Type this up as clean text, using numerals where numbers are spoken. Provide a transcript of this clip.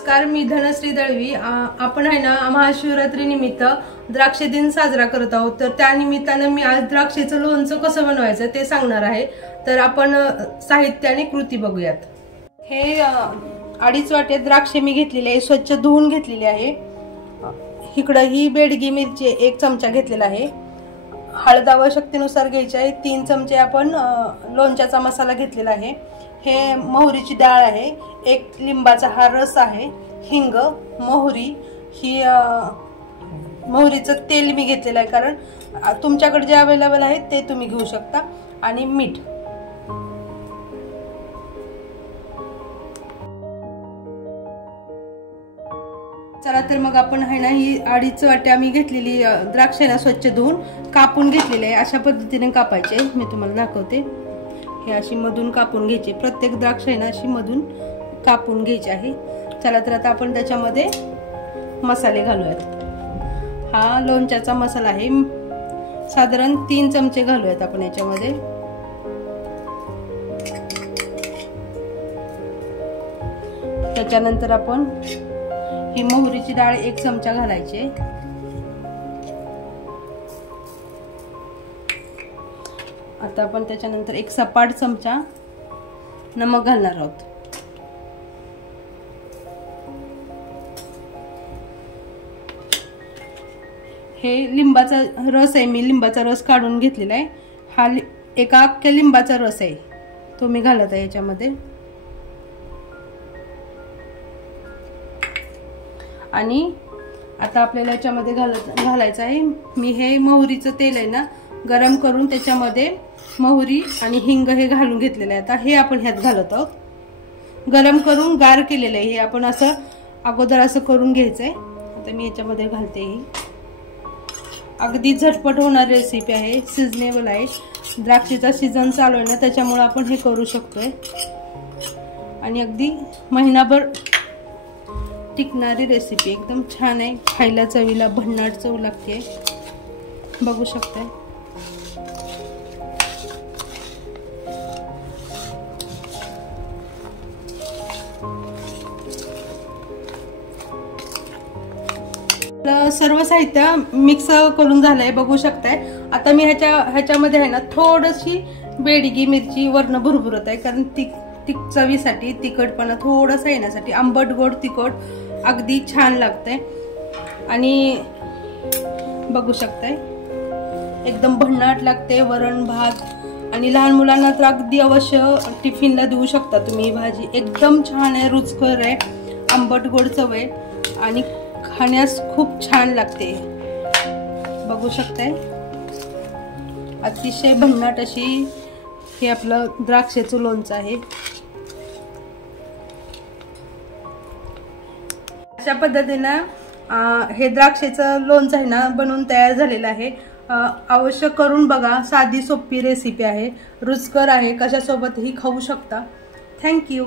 नमस्कार, मी धनश्री दळवी। आपण आहे ना महाशिवरात्री निमित्त द्राक्ष दिन साजरा करत आहोत। तर त्या निमित्ताने मी आज द्राक्षेचं लोणचं कसं बनवायचं ते सांगणार आहे। तर आपण साहित्य आणि कृती बघूयात। हे 2.5 वाटे द्राक्षे मी घेतलेले आहे, स्वच्छ धुवून घेतलेले आहे। इकडे ही बेडगी मिरची 1 चमचा घेतलेला आहे। हळद आवश्यकतेनुसार घ्यायची आहे। 3 चमचे आपण लोणच्याचा मसाला घेतलेला आहे। हे मोहरीची डाळ आहे, 1 लिंबाचा हा रस आहे, हिंग, मोहरी, ही मोहरीचं तेल मी घेतलेलं आहे, कारण तुमच्याकडे जे अवेलेबल आहे ते तुम्ही घेऊ शकता, आणि मीठ। चला तर मग आपण आहे ना ही 2.5 वाट्या मी घेतलेली द्राक्ष ना स्वच्छ धुवून कापून घेतलेले आहे। अशा पद्धतीने कापायचे, मी तुम्हाला दाखवते। हे अशी मधून कापून घ्यायचे, प्रत्येक द्राक्ष आहे ना अशी मधून कापून घ्यायची आहे। चला तर आता आपण त्याच्यामध्ये मसाले घालूयात। हा लोणच्याचा मसाला आहे, साधारण 3 चमचे घालूयात आपण याच्यामध्ये। त्याच्यानंतर आपण ही मोहरीची डाळ 1 चमचा घालायची। आता आपण त्याच्यानंतर 1 सपाट चमचा नमक घालणार आहोत। हे लिंबाचा रस आहे, मी लिंबाचा रस काढून घेतलेला आहे। हा एका अख्ख्या लिंबाचा रस आहे, तो मी घालत आहे याच्यामध्ये। आणि आता आपल्याला याच्यामध्ये घालायचं आहे, मी हे मोहरीचं तेल आहे ना गरम करून त्याच्यामध्ये मोहरी आणि हिंग हे घालून घेतलेलं आहे। आता हे आपण ह्यात घालत आहोत। गरम करून गार केलेलं आहे, हे आपण असं अगोदर असं करून घ्यायचंय। आता मी याच्यामध्ये घालते। ही अगदी झटपट होणारी रेसिपी आहे, सीजनेबल आहे। द्राक्षेचा सीजन चालू आहे ना, त्याच्यामुळे आपण हे करू शकतोय, आणि अगदी महिनाभर टिकणारी रेसिपी, एकदम छान आहे। खायला चवीला भन्नाट चव लागते, बघू शकताय। सर्व साहित्य मिक्स करून झालंय, बघू शकताय। आता मी ह्याच्यामध्ये आहे ना थोडीशी बेडगी मिरची वर्ण भुरभुरत आहे, कारण चवीसाठी तिखटपणा थोडासा येण्यासाठी, आंबट गोड तिखट अगदी छान लागतंय। आणि बघू शकताय एकदम भन्नाट लागते। वरण भात आणि लहान मुलांना तर अगदी अवश्य टिफिनला देऊ शकता तुम्ही। ही भाजी एकदम छान आहे, रुचकर आहे, आंबट गोड चव आहे, आणि खाण्यास खूप छान लागते, बघू शकताय। अतिशय भन्नाट अशी हे आपलं द्राक्षाचं लोणचं आहे। अशा पद्धतीने हे द्राक्षाचं लोणचं आहे ना बनवून तयार झालेलं आहे। अवश्य करून बघा, साधी सोपी रेसिपी आहे, रुचकर आहे, कशासोबतही खाऊ शकता। थँक्यू।